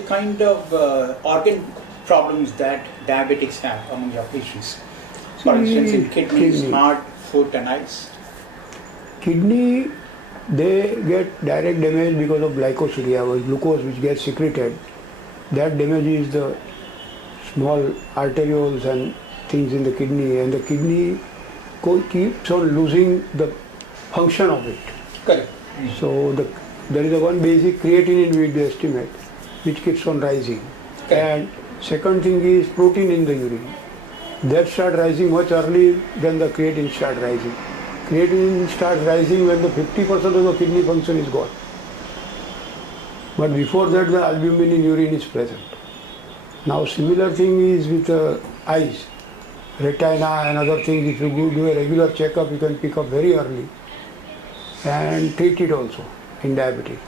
the kind of organ problems that diabetics have among your patients? For instance, in kidneys, heart, foot and eyes. Kidney, they get direct damage because of glycosuria, or glucose which gets secreted. That damages the small arterioles and things in the kidney, and the kidney keeps on losing the function of it. Correct. So there is a one basic creatinine we estimate which keeps on rising. Correct. And second thing is protein in the urine. That start rising much early than the creatine start rising. Creatinine starts rising when the 50% of the kidney function is gone. But before that the albumin in urine is present. Now similar thing is with eyes, retina and other things. If you do a regular checkup, you can pick up very early and treat it also in diabetes.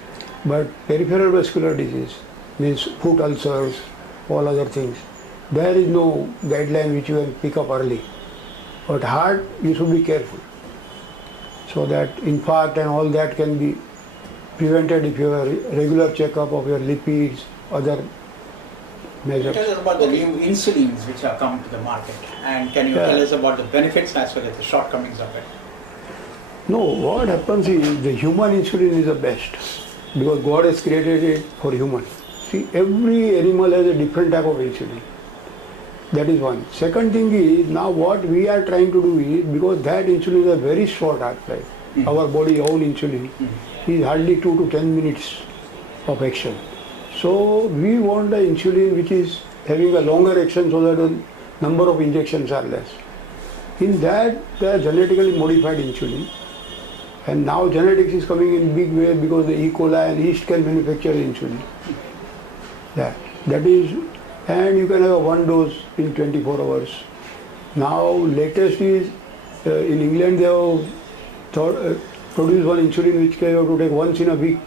But peripheral vascular disease means foot ulcers, all other things, there is no guideline which you can pick up early. But heart, you should be careful, so that infarct and all that can be prevented if you have a regular checkup of your lipids, other measures. Tell us about the new insulins which have come to the market, and can you tell us about the benefits as well as the shortcomings of it? No, what happens is the human insulin is the best because God has created it for humans. See, every animal has a different type of insulin. That is one. Second thing is, now what we are trying to do is, because that insulin is a very short half-life, our body own insulin is hardly 2 to 10 minutes of action. So we want the insulin which is having a longer action so that the number of injections are less. In that, they are genetically modified insulin. And now genetics is coming in big way because the E. coli and yeast can manufacture insulin. That is, and you can have a one dose in 24 hours. Now latest is in England they have produced one insulin which you have to take once in a week.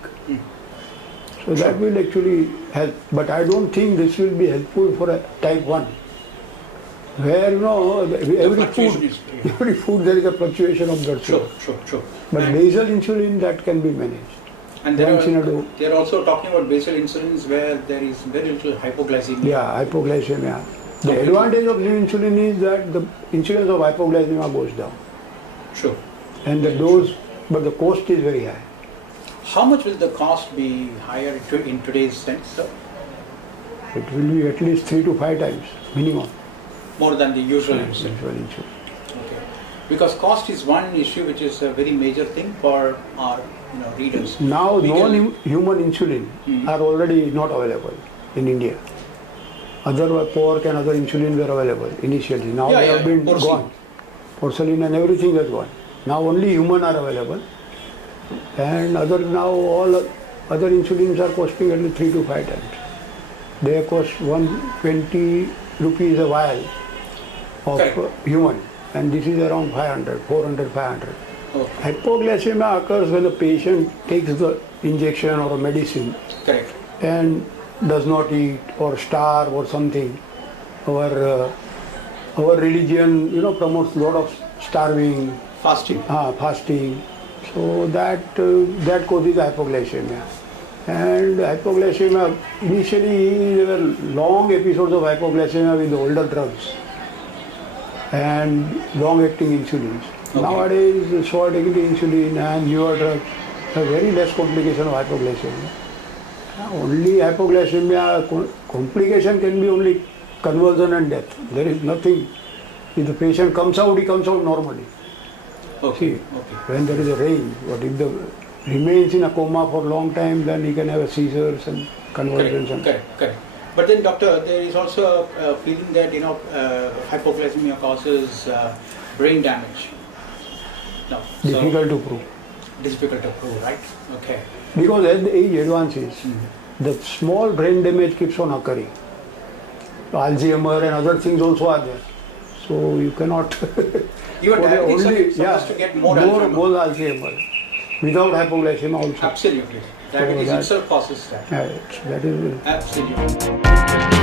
So that will actually help. But I don't think this will be helpful for a type 1. Where every food there is a fluctuation of blood sugar. Sure. But basal insulin, that can be managed. And they are also talking about basal insulins where there is very little hypoglycemia. Yeah, hypoglycemia. The advantage of new insulin is that the incidence of hypoglycemia goes down. Sure. And the dose, but the cost is very high. How much will the cost be higher in today's sense, sir? It will be at least 3 to 5 times minimum. More than the usual insulin. Okay. Because cost is one issue which is a very major thing for our readers. Now non-human insulin are already not available in India. Other pork and other insulin were available initially. Now they have been gone. Porcelain and everything has gone. Now only human are available. And all other insulins are costing at least 3 to 5 times. They cost 120 rupees a vial of human, and this is around 500, 400, 500. Okay. Hypoglycemia occurs when the patient takes the injection or a medicine and does not eat or starve or something. Our religion, promotes a lot of starving, fasting. So that causes hypoglycemia. And hypoglycemia, initially there were long episodes of hypoglycemia with the older drugs and long-acting insulins. Okay. Nowadays, short-acting insulin and newer drugs have very less complication of hypoglycemia. Only hypoglycemia complication can be only convulsion and death. There is nothing. If the patient comes out, he comes out normally. See, when there is a range, but if the remains in a coma for a long time, then he can have seizures and convulsions. Correct. But then, doctor, there is also a feeling that hypoglycemia causes brain damage. No. Difficult to prove. Difficult to prove, right? Okay. Because as the age advances, the small brain damage keeps on occurring. Alzheimer and other things also are there. So you cannot. Even diabetics are supposed to get more Alzheimer. Without hypoglycemia also. Absolutely. Diabetes itself causes that. That is. Absolutely.